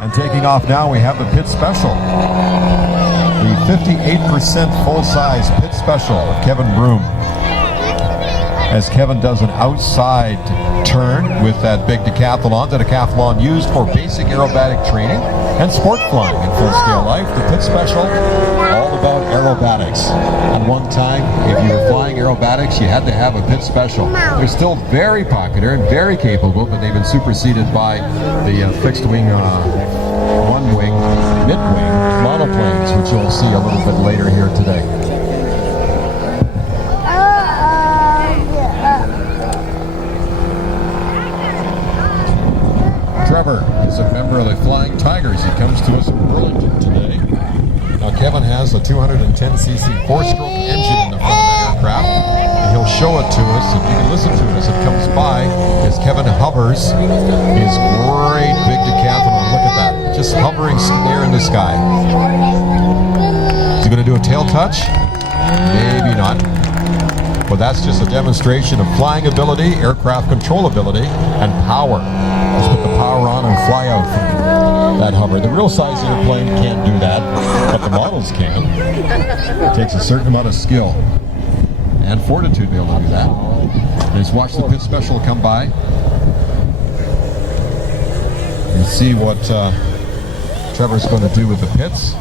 And taking off now, we have the pit special. The 58% full-size pit special of Kevin Broom. As Kevin does an outside turn with that big decathlon. The decathlon used for basic aerobatic training and sport flying in full-scale life. The pit special, all about aerobatics. At one time, if you were flying aerobatics, you had to have a pit special. They're still very popular and very capable, but they've been superseded by the fixed-wing, one-wing, mid-wing monoplanes, which you'll see a little bit later here today. Trevor is a member of the Flying Tigers. He comes to us from Burlington today. Now Kevin has a 210cc four-stroke engine in the front of that aircraft. And he'll show it to us, and you can listen to it as it comes by, as Kevin hovers his great big decathlon. Look at that, just hovering there in the sky. Is he going to do a tail touch? Maybe not. But that's just a demonstration of flying ability, aircraft control ability, and power. Let's put the power on and fly out from that hover. The real size airplane can't do that, but the models can. It takes a certain amount of skill and fortitude to be able to do that. Let's watch the pit special come by. And see what Trevor's going to do with the pits.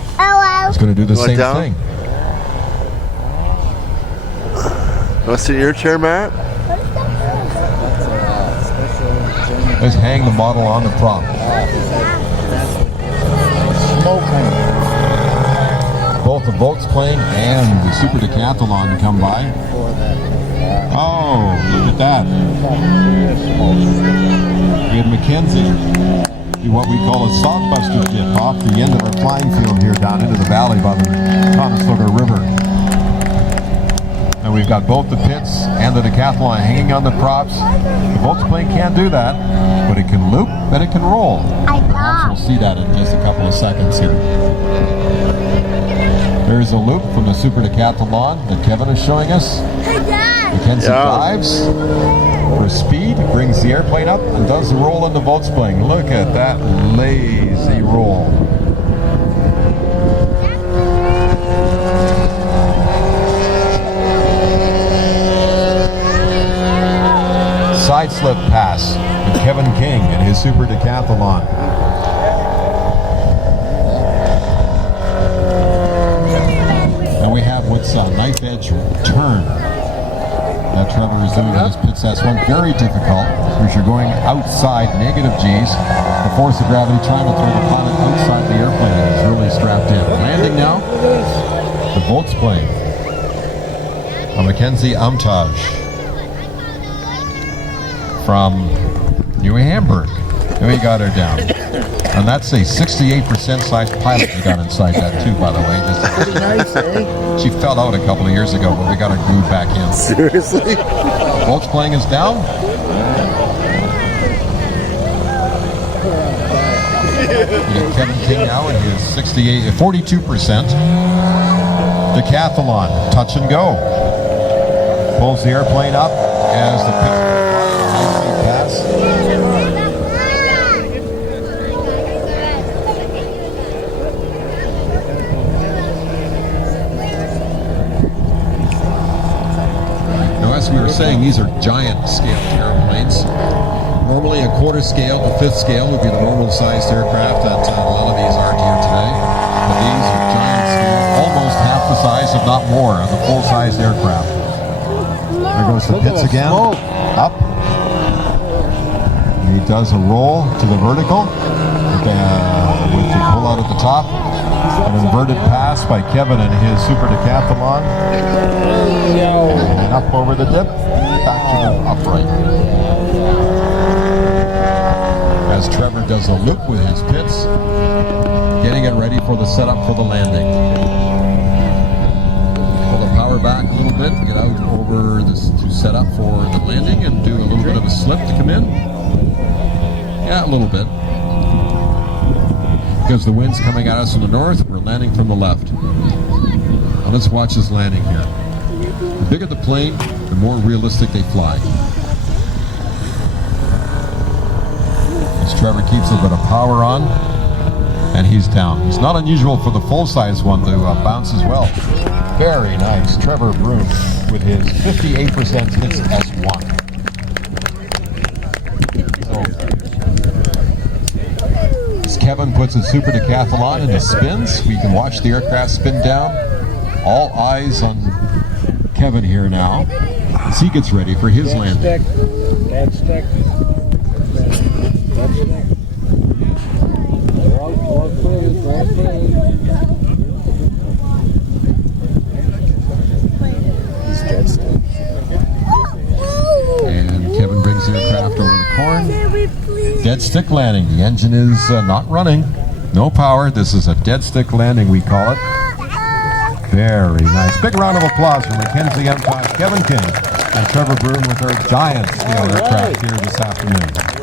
He's going to do the same thing. Want to sit in your chair, Matt? Let's hang the model on the prop. Both the Volksplane and the Super Decathlon come by. Oh, look at that. We had Mackenzie do what we call a softbuster dip off the end of our flying field here down into the valley by the Conestoga River. And we've got both the pits and the decathlon hanging on the props. The Volksplane can't do that, but it can loop and it can roll. Perhaps we'll see that in just a couple of seconds here. There's a loop from the Super Decathlon that Kevin is showing us. Mackenzie dives for speed, brings the airplane up, and does the roll in the Volksplane. Look at that lazy roll. Side slip pass with Kevin King and his Super Decathlon. And we have what's a knife edge turn that Trevor is doing in his pit test one. Very difficult because you're going outside negative G's. The force of gravity trying to throw the pilot outside the airplane and is really strapped in. Landing now, the Volksplane. A Mackenzie Armitage from New Hamburg. And we got her down. And that's a 68% size pilot we got inside that too, by the way. Just, nice, eh? She fell out a couple of years ago, but we got her glued back in. Seriously? Volksplane is down. We got Kevin King now in his 42%. Decathlon, touch and go. Pulls the airplane up as the pass. Now, as we were saying, these are giant scale airplanes. Normally a quarter scale to fifth scale would be the normal sized aircraft that a lot of these aren't here today. But these are giant scale, almost half the size, if not more, of the full-sized aircraft. There goes the pits again. Up. He does a roll to the vertical with the pull out at the top. An inverted pass by Kevin and his Super Decathlon. And up over the dip, back to the upright. As Trevor does a loop with his pits, getting it ready for the setup for the landing. Pull the power back a little bit, get out over this to set up for the landing and do a little bit of a slip to come in. Yeah, a little bit. Because the wind's coming at us from the north, we're landing from the left. Now let's watch this landing here. The bigger the plane, the more realistic they fly. As Trevor keeps a bit of power on, And he's down. It's not unusual for the full-size one to bounce as well. Very nice. Trevor Broom with his 58% hits S1. So, as Kevin puts a super decathlon into spins, we can watch the aircraft spin down. All eyes on Kevin here now as he gets ready for his landing. That's stick. And Kevin brings the aircraft over the corn. Dead stick landing. The engine is not running. No power. This is a dead stick landing, we call it. Very nice. Big round of applause for Mackenzie M. Kevin King and Trevor Broom with our giant scale aircraft here this afternoon.